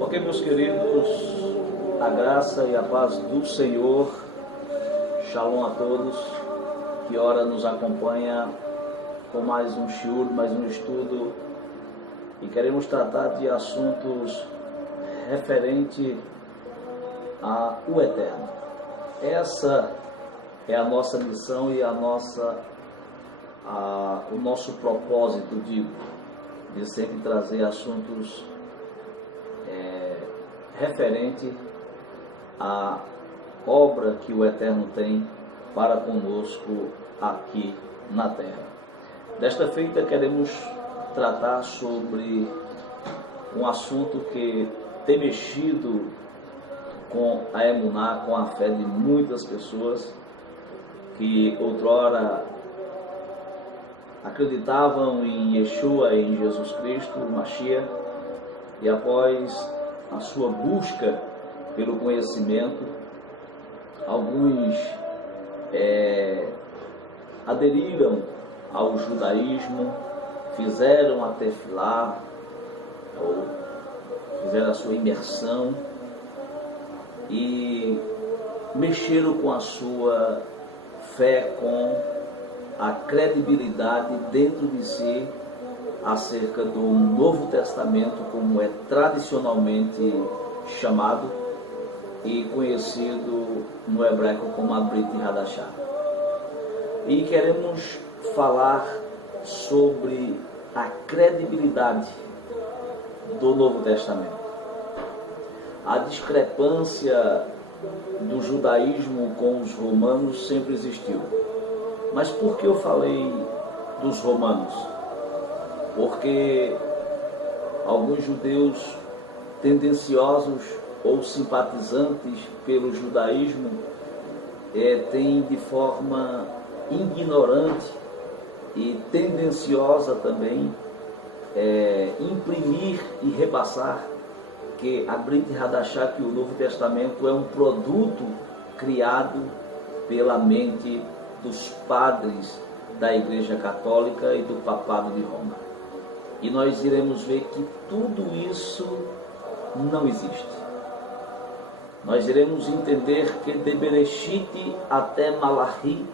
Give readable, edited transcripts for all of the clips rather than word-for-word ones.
Ok, meus queridos, a graça e a paz do Senhor, shalom a todos, que ora nos acompanha com mais um shiur, mais um estudo, e queremos tratar de assuntos referentes ao Eterno. Essa é a nossa missão e o nosso propósito, de sempre trazer assuntos referente à obra que o Eterno tem para conosco aqui na Terra. Desta feita queremos tratar sobre um assunto que tem mexido com a emuná, com a fé de muitas pessoas que outrora acreditavam em Yeshua, em Jesus Cristo, o Mashiach, e após a sua busca pelo conhecimento, alguns aderiram ao judaísmo, fizeram a tefilá, ou fizeram a sua imersão e mexeram com a sua fé, com a credibilidade dentro de si acerca do Novo Testamento, como é tradicionalmente chamado e conhecido no hebraico como a Brit Hadashah. E queremos falar sobre a credibilidade do Novo Testamento. A discrepância do judaísmo com os romanos sempre existiu. Mas por que eu falei dos romanos? Porque alguns judeus tendenciosos ou simpatizantes pelo judaísmo têm de forma ignorante e tendenciosa também imprimir e repassar que a Brit Hadashah, que o Novo Testamento é um produto criado pela mente dos padres da Igreja Católica e do Papado de Roma. E nós iremos ver que tudo isso não existe. Nós iremos entender que de Bereshit até Malachi,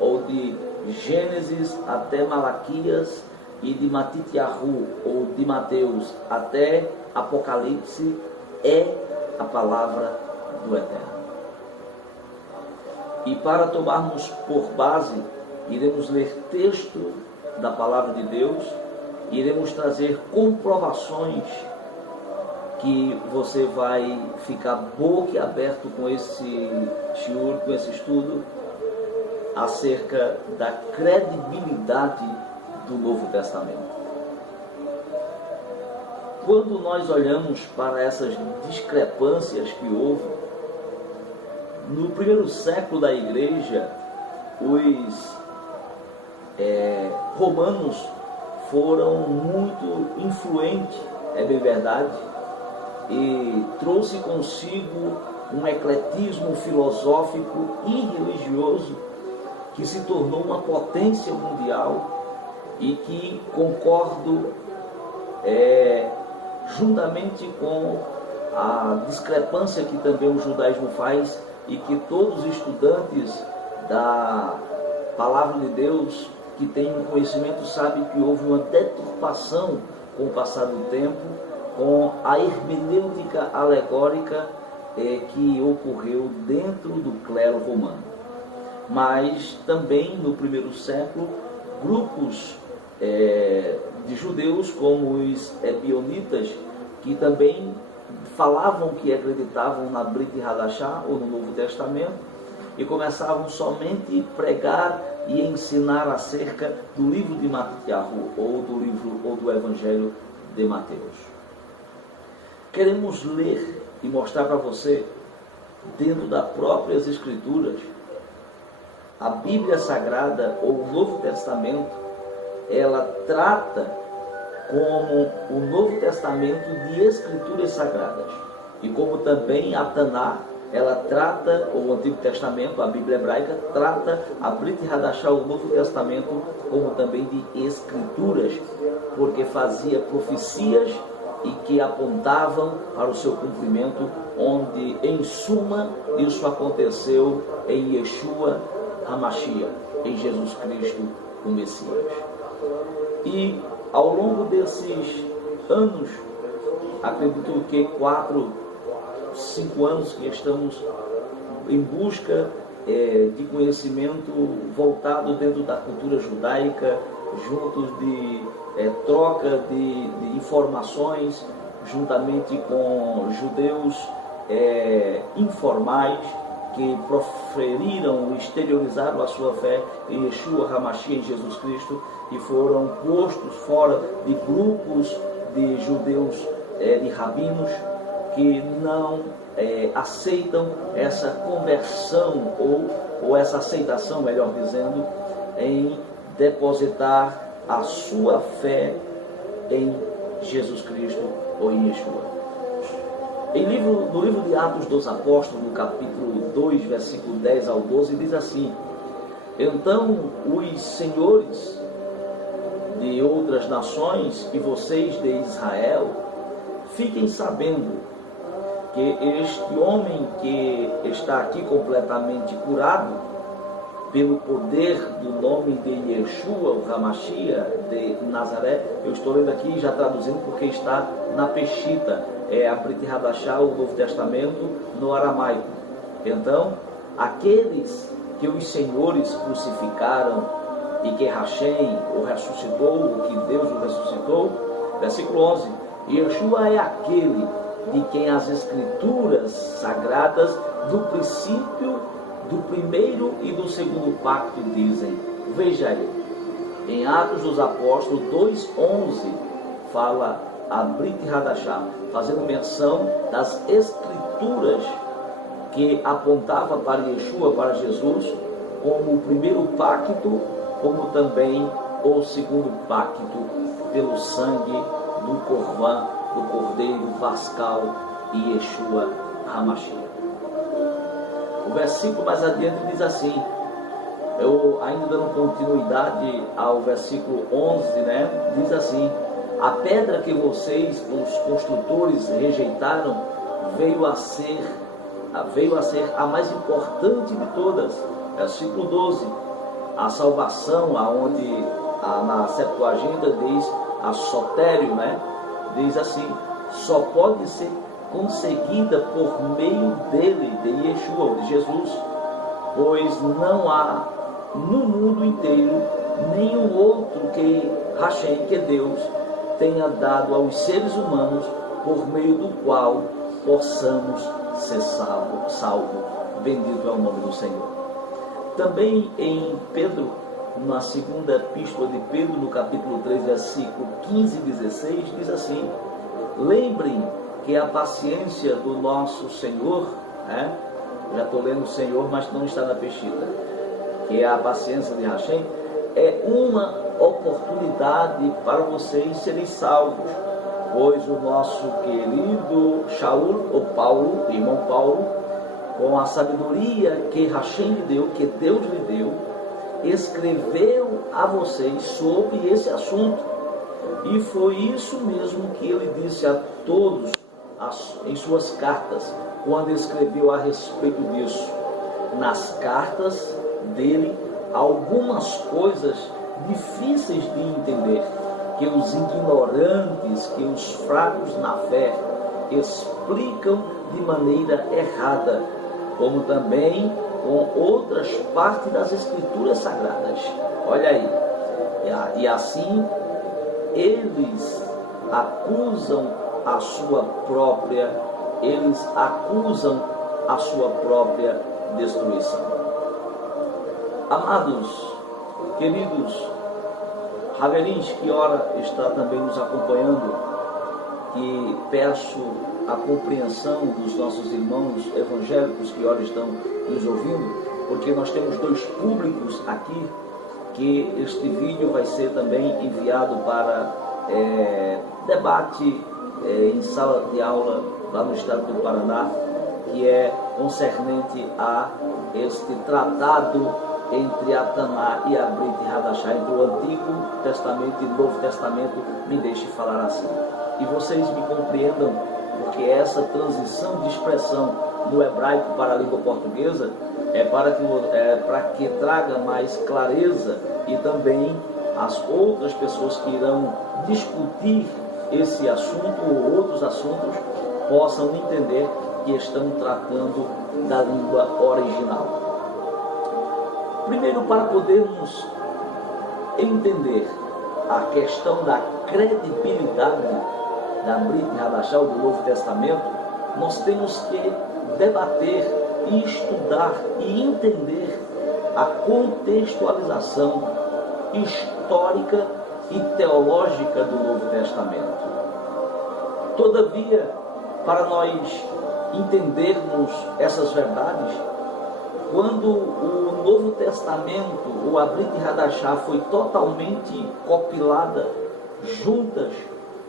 ou de Gênesis até Malaquias, e de Matityahu, ou de Mateus até Apocalipse, é a palavra do Eterno. E para tomarmos por base, iremos ler texto da palavra de Deus, iremos trazer comprovações que você vai ficar boquiaberto com esse shiur, com esse estudo, acerca da credibilidade do Novo Testamento. Quando nós olhamos para essas discrepâncias que houve, no primeiro século da igreja, os romanos foram muito influentes, é bem verdade, e trouxe consigo um ecletismo filosófico e religioso que se tornou uma potência mundial e que concordo juntamente com a discrepância que também o judaísmo faz e que todos os estudantes da palavra de Deus que têm um conhecimento sabem que houve uma deturpação com o passar do tempo, com a hermenêutica alegórica que ocorreu dentro do clero romano. Mas também no primeiro século, grupos de judeus como os ebionitas, que também falavam que acreditavam na Brit Hadashah, ou no Novo Testamento, e começavam somente a pregar e ensinar acerca do livro de Matityahu, ou do Evangelho de Mateus. Queremos ler e mostrar para você, dentro das próprias Escrituras, a Bíblia Sagrada, ou o Novo Testamento, ela trata como o Novo Testamento de Escrituras Sagradas. E como também a Taná, ela trata, ou o Antigo Testamento, a Bíblia Hebraica, trata a Brit Hadashah, o Novo Testamento, como também de Escrituras, porque fazia profecias e que apontavam para o seu cumprimento, onde em suma isso aconteceu em Yeshua HaMashiach, em Jesus Cristo, o Messias. E ao longo desses anos, acredito que 4, 5 anos que estamos em busca de conhecimento voltado dentro da cultura judaica, juntos de troca de informações, juntamente com judeus informais que proferiram, exteriorizaram a sua fé em Yeshua HaMashiach, em Jesus Cristo, e foram postos fora de grupos de judeus, de rabinos, que não aceitam essa conversão, ou essa aceitação, melhor dizendo, em depositar a sua fé em Jesus Cristo ou em Yeshua. No livro de Atos dos Apóstolos, no capítulo 2, versículo 10 ao 12, diz assim: então os senhores de outras nações e vocês de Israel, fiquem sabendo que este homem que está aqui completamente curado, pelo poder do nome de Yeshua, o HaMashiach de Nazaré, eu estou lendo aqui já traduzindo porque está na Peshita, a Brit Hadashah, o Novo Testamento, no aramaico. Então, aqueles que os senhores crucificaram e que Hashem o ressuscitou, o que Deus o ressuscitou, versículo 11, Yeshua é aquele de quem as escrituras sagradas do princípio, do primeiro e do segundo pacto dizem. Veja aí, em Atos dos Apóstolos 2:11 fala a Brit Hadashah, fazendo menção das escrituras que apontava para Yeshua, para Jesus, como o primeiro pacto, como também o segundo pacto, pelo sangue do Corvã, do Cordeiro Pascal e Yeshua HaMashiach. O versículo mais adiante diz assim, eu ainda dando continuidade ao versículo 11, diz assim: a pedra que vocês, os construtores, rejeitaram, veio a ser a mais importante de todas. Versículo 12, a salvação, aonde na Septuaginta diz a sotério, diz assim, só pode ser conseguida por meio dele, de Yeshua, de Jesus, pois não há no mundo inteiro nenhum outro que Hashem, que Deus tenha dado aos seres humanos, por meio do qual possamos ser salvos. Bendito é o nome do Senhor. Também em Pedro, na segunda epístola de Pedro, no capítulo 3, versículo 15 e 16, diz assim: lembrem que a paciência do nosso Senhor, já estou lendo o Senhor, mas não está na Peshita, que a paciência de Hashem é uma oportunidade para vocês serem salvos, pois o nosso querido Shaul, ou Paulo, irmão Paulo, com a sabedoria que Hashem lhe deu, que Deus lhe deu, escreveu a vocês sobre esse assunto, e foi isso mesmo que ele disse a todos em suas cartas, quando escreveu a respeito disso. Nas cartas dele, algumas coisas difíceis de entender, que os ignorantes, que os fracos na fé explicam de maneira errada, como também com outras partes das Escrituras Sagradas. Olha aí, e assim eles acusam a sua própria destruição. Amados, queridos, Haverins, que ora está também nos acompanhando, que peço a compreensão dos nossos irmãos evangélicos que ora estão nos ouvindo, porque nós temos dois públicos aqui, que este vídeo vai ser também enviado para debate em sala de aula lá no estado do Paraná, que é concernente a este tratado entre a Taná e a Brit Hadashah, entre o Antigo Testamento e o Novo Testamento, me deixe falar assim. e vocês me compreendam, porque essa transição de expressão do hebraico para a língua portuguesa é para que traga mais clareza, e também as outras pessoas que irão discutir esse assunto ou outros assuntos possam entender que estão tratando da língua original. Primeiro, para podermos entender a questão da credibilidade da Brit Hadashah do Novo Testamento, nós temos que debater e estudar e entender a contextualização histórica e teológica do Novo Testamento. Todavia, para nós entendermos essas verdades, quando o Novo Testamento, ou a Brit Hadashah, foi totalmente compilada juntas,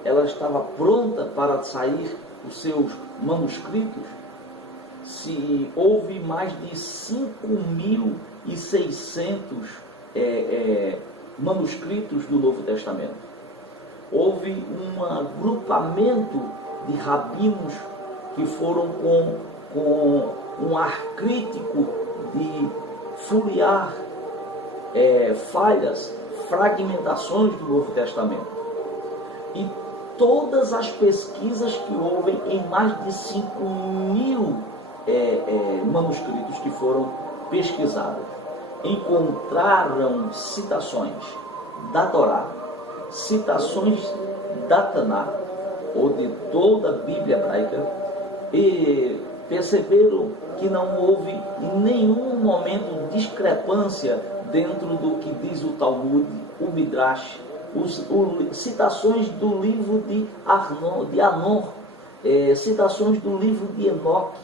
ela estava pronta para sair os seus manuscritos, se houve mais de 5.600 manuscritos do Novo Testamento. Houve um agrupamento de rabinos que foram com um ar crítico de furiar falhas, fragmentações do Novo Testamento. E todas as pesquisas que houve em mais de 5.000 manuscritos que foram pesquisados, encontraram citações da Torá, citações da Taná, ou de toda a Bíblia hebraica, e perceberam que não houve em nenhum momento discrepância dentro do que diz o Talmud, o Midrash, citações do livro de Anon, citações do livro de Enoque,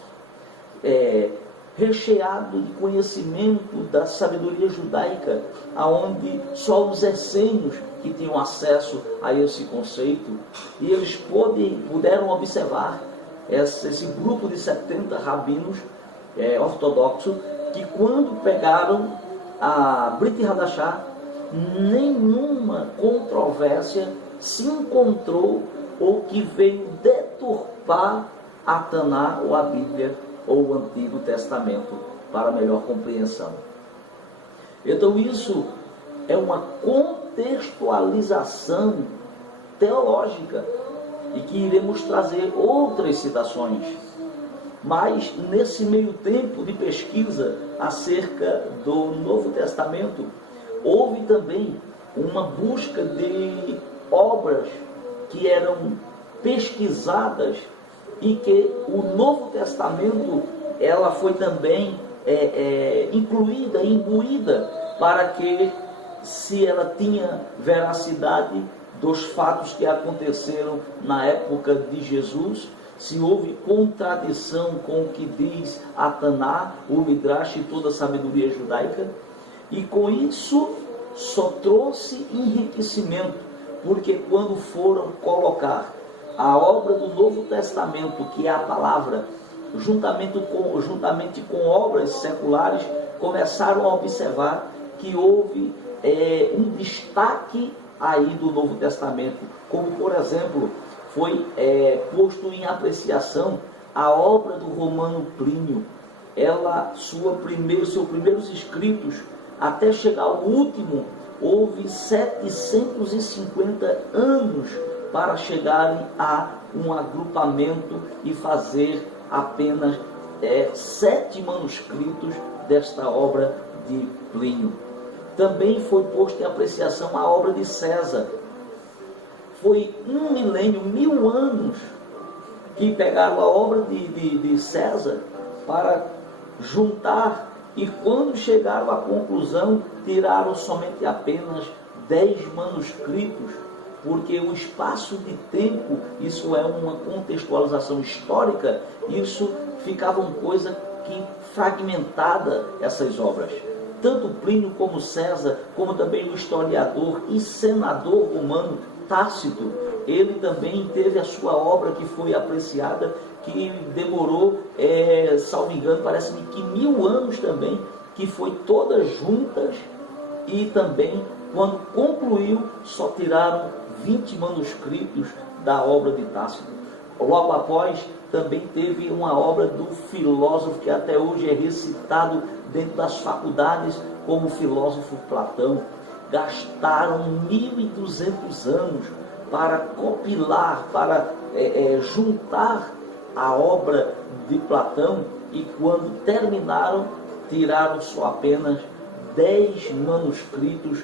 recheado de conhecimento da sabedoria judaica, aonde só os essênios que tinham acesso a esse conceito, e eles puderam observar esse grupo de 70 rabinos ortodoxos, que quando pegaram a Brit Hadashah, nenhuma controvérsia se encontrou ou que veio deturpar a Taná, ou a Bíblia, ou o Antigo Testamento, para melhor compreensão. Então isso é uma contextualização teológica, e que iremos trazer outras citações. Mas nesse meio tempo de pesquisa acerca do Novo Testamento, houve também uma busca de obras que eram pesquisadas, e que o Novo Testamento ela foi também incluída, imbuída, para que, se ela tinha veracidade dos fatos que aconteceram na época de Jesus, se houve contradição com o que diz a Taná, o Midrash e toda a sabedoria judaica, e com isso só trouxe enriquecimento, porque quando foram colocar a obra do Novo Testamento, que é a palavra, juntamente com obras seculares, começaram a observar que houve um destaque aí do Novo Testamento, como por exemplo, foi posto em apreciação a obra do romano Plínio. Seus primeiros escritos, até chegar ao último, houve 750 anos para chegarem a um agrupamento e fazer apenas 7 manuscritos desta obra de Plínio. Também foi posto em apreciação a obra de César. Foi 1 milênio, 1000 anos, que pegaram a obra de César para juntar, e quando chegaram à conclusão, tiraram somente apenas 10 manuscritos, porque o espaço de tempo, isso é uma contextualização histórica, isso ficava uma coisa que fragmentada, essas obras. Tanto Plínio como César, como também o historiador e senador romano Tácito, ele também teve a sua obra que foi apreciada, que demorou, salvo engano, parece-me que 1000 anos também, que foi todas juntas, e também, quando concluiu, só tiraram 20 manuscritos da obra de Tácito. Logo após, também teve uma obra do filósofo que até hoje é recitado dentro das faculdades como o filósofo Platão. Gastaram 1.200 anos para compilar, para juntar a obra de Platão, e quando terminaram, tiraram só apenas 10 manuscritos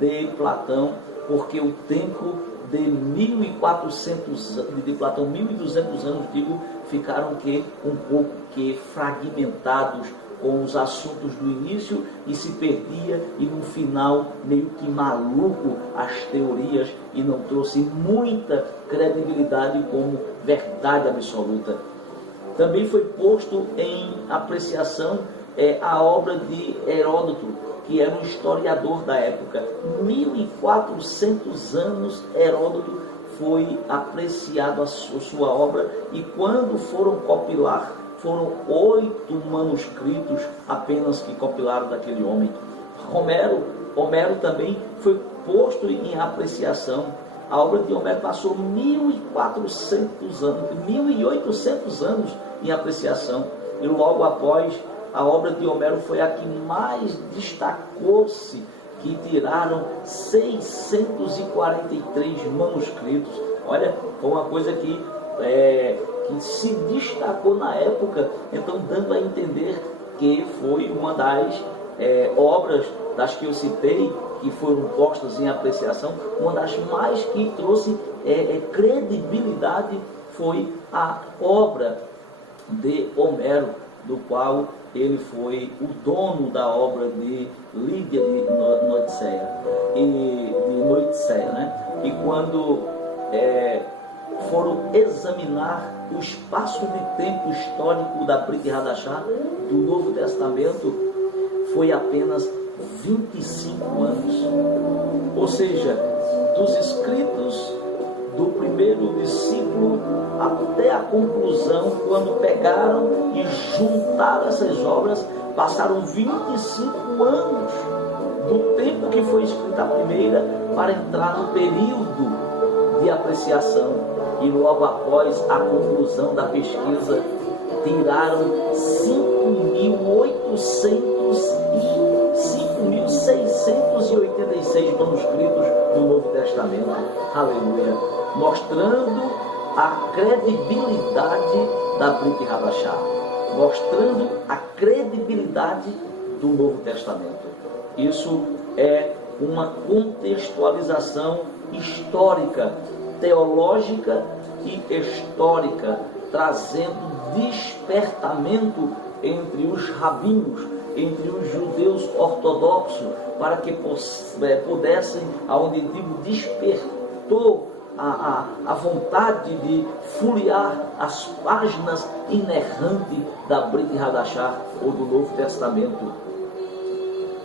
de Platão, porque o tempo de 1.400 de Platão, 1.200 anos, ficaram um pouco fragmentados com os assuntos do início, e se perdia, e no final meio que maluco as teorias, e não trouxe muita credibilidade como verdade absoluta. Também foi posto em apreciação a obra de Heródoto, que era um historiador da época. 1.400 anos Heródoto foi apreciado a sua obra, e quando foram compilar, foram 8 manuscritos apenas que compilaram daquele homem. Homero também foi posto em apreciação. A obra de Homero passou 1.400 anos, 1.800 anos em apreciação, e logo após, a obra de Homero foi a que mais destacou-se, que tiraram 643 manuscritos. Olha, foi uma coisa que se destacou na época, então dando a entender que foi uma das obras, das que eu citei, que foram postas em apreciação, uma das mais que trouxe credibilidade foi a obra de Homero, do qual ele foi o dono da obra de Lídia de Noitseia, né? E quando foram examinar o espaço de tempo histórico da Brit Hadashah do Novo Testamento, foi apenas 25 anos. Ou seja, dos escritos do primeiro discípulo até a conclusão, quando pegaram e juntaram essas obras, passaram 25 anos do tempo que foi escrita a primeira para entrar no período de apreciação, e logo após a conclusão da pesquisa tiraram 5.686 manuscritos do Novo Testamento. Aleluia! Mostrando a credibilidade da Brit Hadashah, mostrando a credibilidade do Novo Testamento. Isso é uma contextualização histórica, teológica e histórica, trazendo despertamento entre os rabinos, entre os judeus ortodoxos, para que pudessem, aonde digo despertou a vontade de folhear as páginas inerrantes da Brit Hadashah ou do Novo Testamento.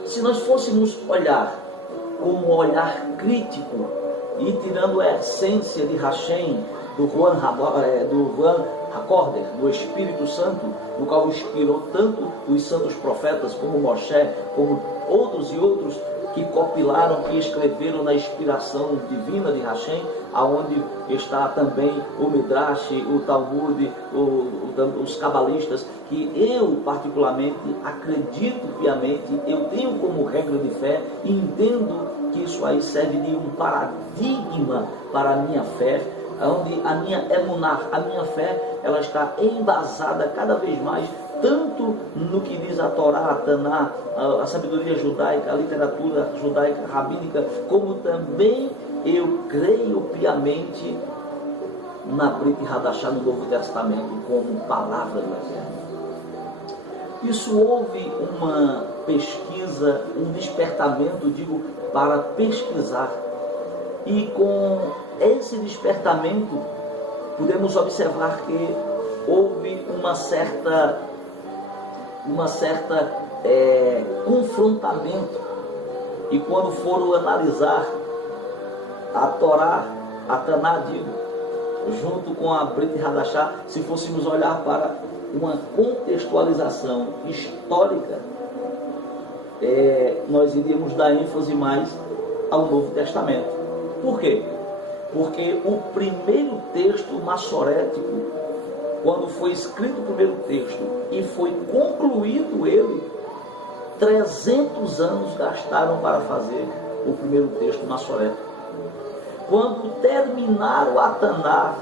Se nós fôssemos olhar com um olhar crítico e tirando a essência de Hashem, do Juan Hakorder, do Espírito Santo, no qual inspirou tanto os santos profetas como Moshe, como outros e outros que compilaram e escreveram na inspiração divina de Hashem, aonde está também o Midrash, o Talmud, os cabalistas, que eu particularmente acredito piamente, eu tenho como regra de fé e entendo que isso aí serve de um paradigma para a minha fé, onde a minha emuná, a minha fé, ela está embasada cada vez mais, tanto no que diz a Torá, a Taná, a sabedoria judaica, a literatura judaica, rabínica, como também eu creio piamente na Brit Hadashah no Novo Testamento como palavra do Eterno. Isso houve uma pesquisa, um despertamento, digo, para pesquisar, e com esse despertamento podemos observar que houve uma certa confrontamento, e quando foram analisar a Torá, a Taná, junto com a Brit Hadashah, se fôssemos olhar para uma contextualização histórica, nós iríamos dar ênfase mais ao Novo Testamento. Por quê? porque o primeiro texto maçorético, quando foi escrito o primeiro texto e foi concluído ele, 300 anos gastaram para fazer o primeiro texto maçorético. Quando terminaram a Taná,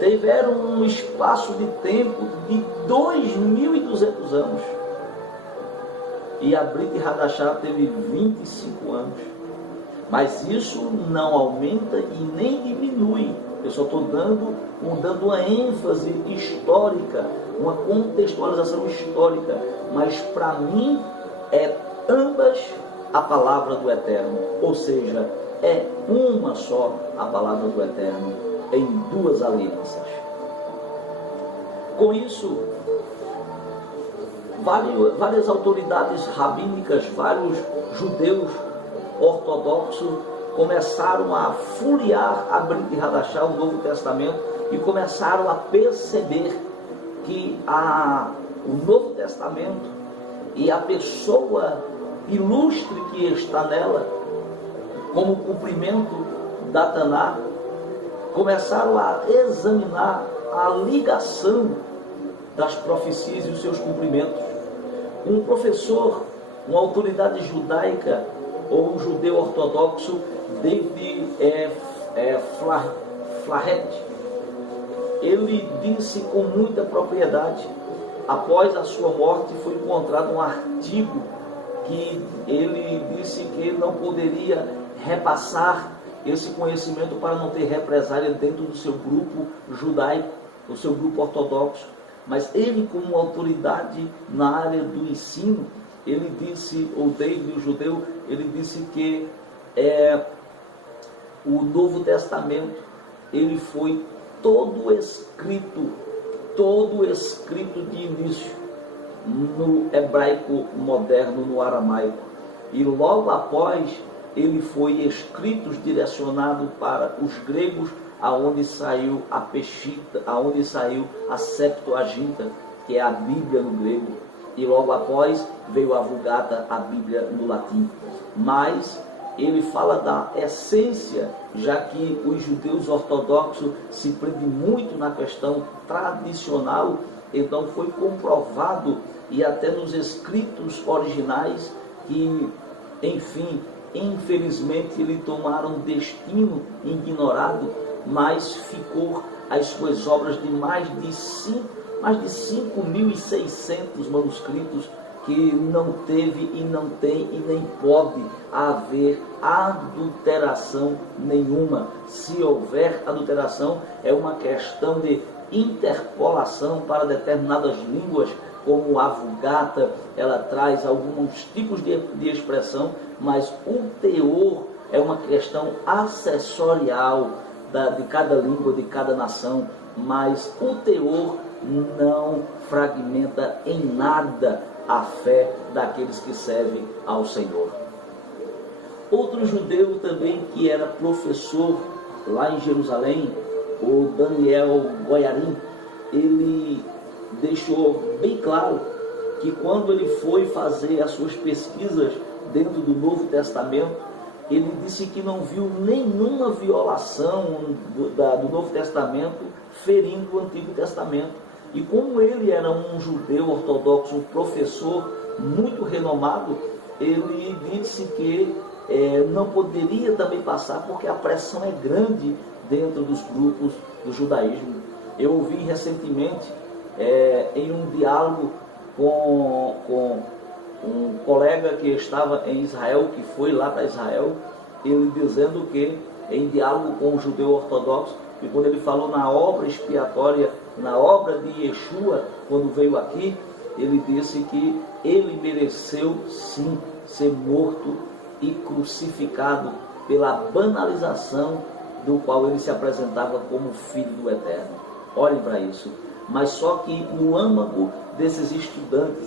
tiveram um espaço de tempo de 2.200 anos. E a Brit Hadashah teve 25 anos. Mas isso não aumenta e nem diminui. Eu só estou dando uma ênfase histórica, uma contextualização histórica. Mas para mim é ambas a palavra do Eterno. Ou seja, é uma só a palavra do Eterno em duas alianças. Com isso, várias autoridades rabínicas, vários judeus ortodoxos começaram a folhear a Brit Hadashah, o Novo Testamento, e começaram a perceber que o Novo Testamento e a pessoa ilustre que está nela, como cumprimento da Taná, começaram a examinar a ligação das profecias e os seus cumprimentos. Um professor, uma autoridade judaica ou um judeu ortodoxo, David Flaherty, ele disse com muita propriedade, após a sua morte foi encontrado um artigo que ele disse que ele não poderia repassar esse conhecimento para não ter represália dentro do seu grupo judaico, do seu grupo ortodoxo. Mas ele, como autoridade na área do ensino, ele disse, o David, o judeu, ele disse que o Novo Testamento, ele foi todo escrito de início, no hebraico moderno, no aramaico. E logo após, ele foi escrito, direcionado para os gregos, aonde saiu a Peshitta, aonde saiu a Septuaginta, que é a Bíblia no grego. E logo após veio a Vulgata, a Bíblia no latim. Mas ele fala da essência, já que os judeus ortodoxos se prendem muito na questão tradicional, então foi comprovado, e até nos escritos originais, que, enfim, infelizmente, eles tomaram um destino ignorado, mas ficou as suas obras de mais de 5.600 manuscritos, que não teve e não tem e nem pode haver adulteração nenhuma. Se houver adulteração, é uma questão de interpolação para determinadas línguas, como a Vulgata, ela traz alguns tipos de expressão, mas o teor é uma questão acessorial de cada língua, de cada nação, mas o teor não fragmenta em nada a fé daqueles que servem ao Senhor. Outro judeu também que era professor lá em Jerusalém, o Daniel Goyarim, ele deixou bem claro que quando ele foi fazer as suas pesquisas dentro do Novo Testamento, ele disse que não viu nenhuma violação do Novo Testamento ferindo o Antigo Testamento. E como ele era um judeu ortodoxo, um professor muito renomado, ele disse que não poderia também passar, porque a pressão é grande dentro dos grupos do judaísmo. Eu ouvi recentemente, em um diálogo com um colega que estava em Israel, que foi lá para Israel, ele dizendo que, em diálogo com um judeu ortodoxo, que quando ele falou na obra expiatória, na obra de Yeshua, quando veio aqui, ele disse que ele mereceu sim ser morto e crucificado pela banalização do qual ele se apresentava como Filho do Eterno. Olhem para isso. Mas só que no âmago desses estudantes,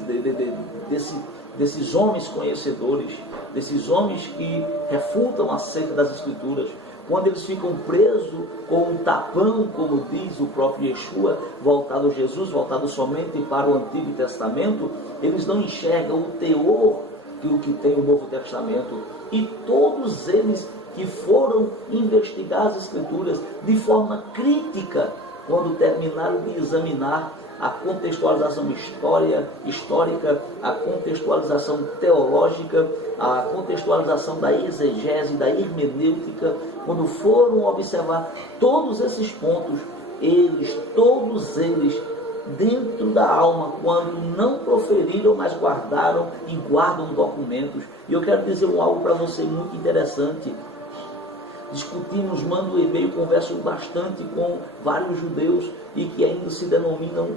desses homens conhecedores, desses homens que refutam acerca das Escrituras, quando eles ficam presos com um tapão, como diz o próprio Yeshua, voltado a Jesus, voltado somente para o Antigo Testamento, eles não enxergam o teor que tem o Novo Testamento. E todos eles que foram investigar as Escrituras de forma crítica, quando terminaram de examinar a contextualização histórica, a contextualização teológica, a contextualização da exegese, da hermenêutica, quando foram observar todos esses pontos, todos eles, dentro da alma, quando não proferiram, mas guardaram e guardam documentos. E eu quero dizer algo para você muito interessante. Discutimos, mando um e-mail, converso bastante com vários judeus e que ainda se denominam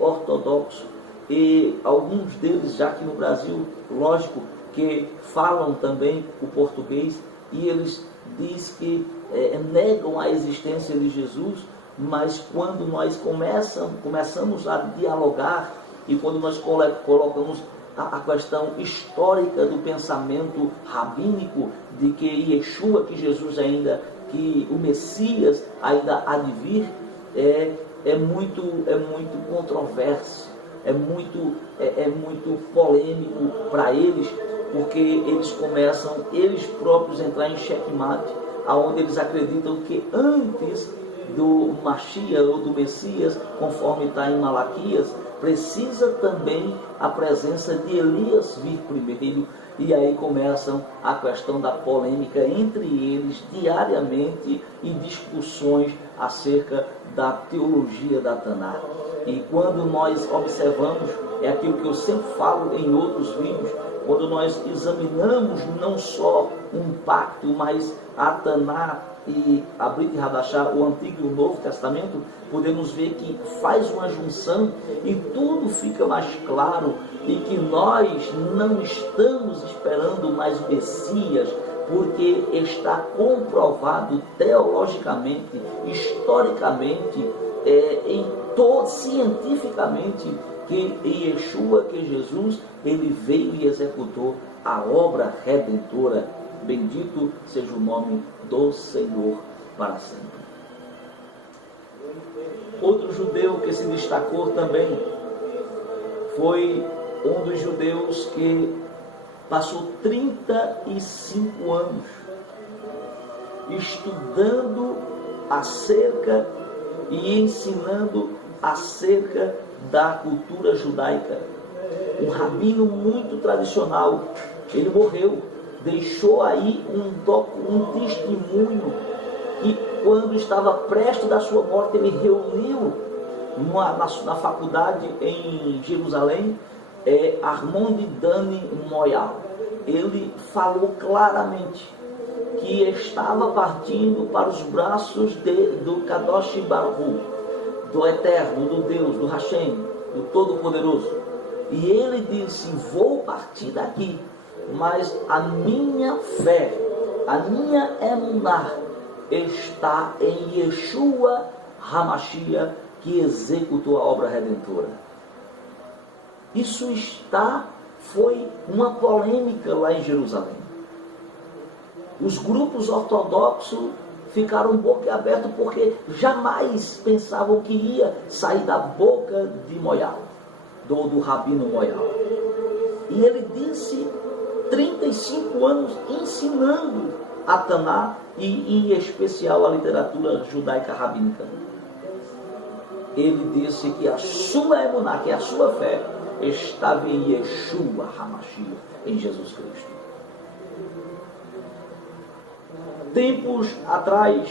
ortodoxos. E alguns deles, já aqui no Brasil, lógico, que falam também o português, e eles dizem que negam a existência de Jesus, mas quando nós começamos a dialogar e quando nós colocamos a questão histórica do pensamento rabínico de que Yeshua, que Jesus ainda, que o Messias ainda há de vir, é muito controverso, é muito polêmico para eles, porque eles começam, eles próprios, a entrar em xeque-mate, aonde eles acreditam que antes do Mashiach ou do Messias, conforme está em Malaquias, precisa também a presença de Elias vir primeiro, e aí começam a questão da polêmica entre eles diariamente e discussões acerca da teologia da Taná. E quando nós observamos, é aquilo que eu sempre falo em outros vídeos, quando nós examinamos não só um pacto, mas a Taná e a Brit Hadashah, o Antigo e o Novo Testamento, podemos ver que faz uma junção e tudo fica mais claro, e que nós não estamos esperando mais Messias, porque está comprovado teologicamente, historicamente, cientificamente, que Yeshua, que Jesus, ele veio e executou a obra redentora. Bendito seja o nome do Senhor para sempre. Outro judeu que se destacou também foi um dos judeus que passou 35 anos estudando acerca e ensinando acerca da cultura judaica. Um rabino muito tradicional. Ele morreu, deixou aí um testemunho que, quando estava prestes da sua morte, ele reuniu na faculdade em Jerusalém, Armond Dani Moyal. Ele falou claramente que estava partindo para os braços do Kadosh Baruch, do Eterno, do Deus, do Hashem, do Todo-Poderoso. E ele disse: vou partir daqui, mas a minha fé, a minha emuná está em Yeshua HaMashiach, que executou a obra redentora. Isso foi uma polêmica lá em Jerusalém. Os grupos ortodoxos ficaram boquiabertos, porque jamais pensavam que ia sair da boca de Moyal, do rabino Moyal. E ele disse 35 anos ensinando a Taná e, em especial, a literatura judaica rabínica. Ele disse que a sua emuná, que a sua fé, estava em Yeshua HaMashiach, em Jesus Cristo. Tempos atrás,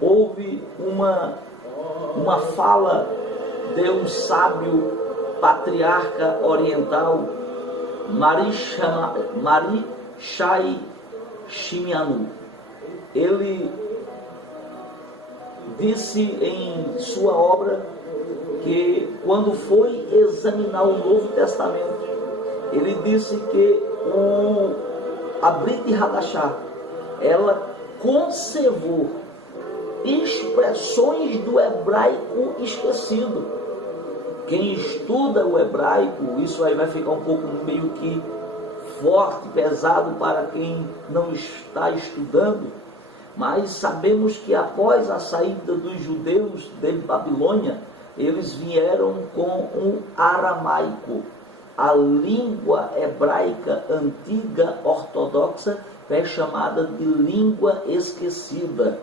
houve uma fala de um sábio patriarca oriental, Mari Shai Shimianu. Ele disse em sua obra que, quando foi examinar o Novo Testamento, ele disse que a Brit Hadashah, ela conservou expressões do hebraico esquecido. Quem estuda o hebraico, isso aí vai ficar um pouco meio que forte, pesado para quem não está estudando, mas sabemos que após a saída dos judeus de Babilônia, eles vieram com o aramaico, a língua hebraica antiga ortodoxa, é chamada de língua esquecida.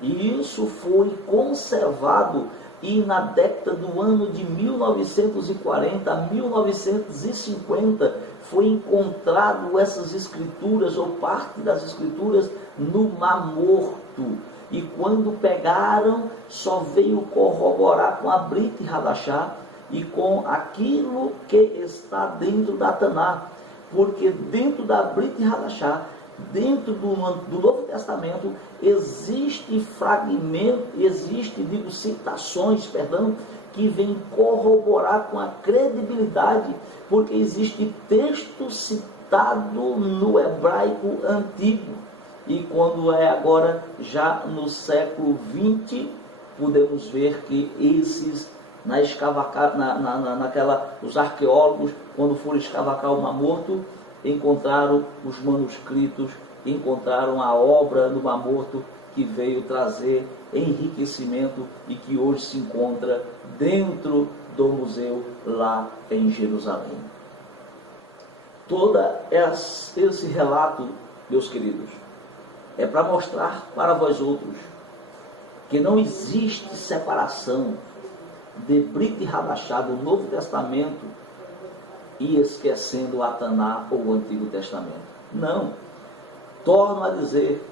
E isso foi conservado, e na década do ano de 1940 a 1950 foi encontrado essas escrituras, ou parte das escrituras, no Mar Morto. E quando pegaram, só veio corroborar com a Brit Hadashah e com aquilo que está dentro da Taná. Porque dentro da Brit Hadashah, dentro do Novo Testamento, existe fragmento, citações, que vêm corroborar com a credibilidade, porque existe texto citado no hebraico antigo. E quando é agora, já no século XX, podemos ver que esses, os arqueólogos, quando foram escavacar o Mar Morto, encontraram os manuscritos, encontraram a obra do Mar Morto, que veio trazer enriquecimento e que hoje se encontra dentro do museu lá em Jerusalém. Todo esse relato, meus queridos, é para mostrar para vós outros que não existe separação de Brit Hadashah do Novo Testamento e esquecendo a Taná ou o Antigo Testamento. Não. Torno a dizer,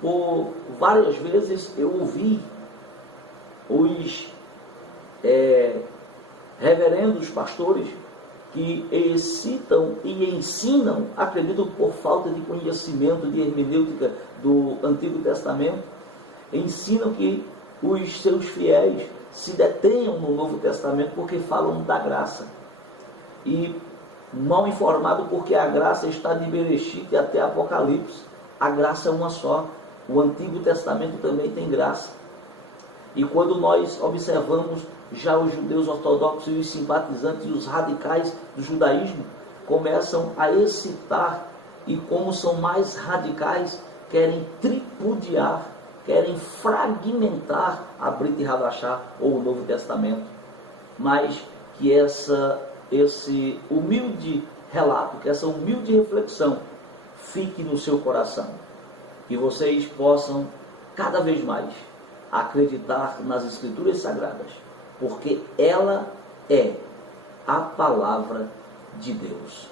por várias vezes eu ouvi os reverendos pastores que citam e ensinam, acredito por falta de conhecimento de hermenêutica do Antigo Testamento, ensinam que os seus fiéis se detenham no Novo Testamento porque falam da graça. E mal informado, porque a graça está de Bereshit até Apocalipse. A graça é uma só. O Antigo Testamento também tem graça. E quando nós observamos já os judeus ortodoxos e os simpatizantes e os radicais do judaísmo começam a excitar, e como são mais radicais, querem tripudiar, querem fragmentar a Brit Hadashah ou o Novo Testamento. Mas que esse humilde relato, que essa humilde reflexão fique no seu coração, que vocês possam cada vez mais acreditar nas Escrituras Sagradas, porque ela é a palavra de Deus.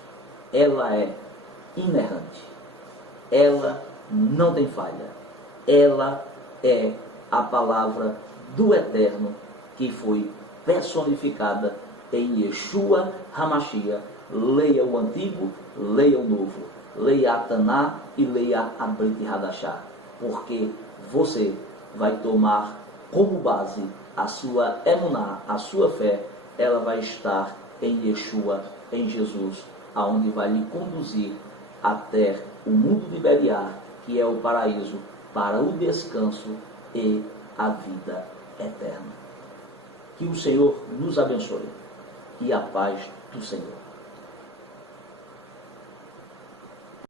Ela é inerrante, ela não tem falha, ela é a palavra do Eterno que foi personificada em Yeshua HaMashiach. Leia o Antigo, leia o Novo, leia a Taná e leia a Brit Hadashah, porque você vai tomar como base a sua emuná, a sua fé, ela vai estar em Yeshua, em Jesus, aonde vai lhe conduzir até o mundo de Beriar, que é o paraíso, para o descanso e a vida eterna. Que o Senhor nos abençoe e a paz do Senhor.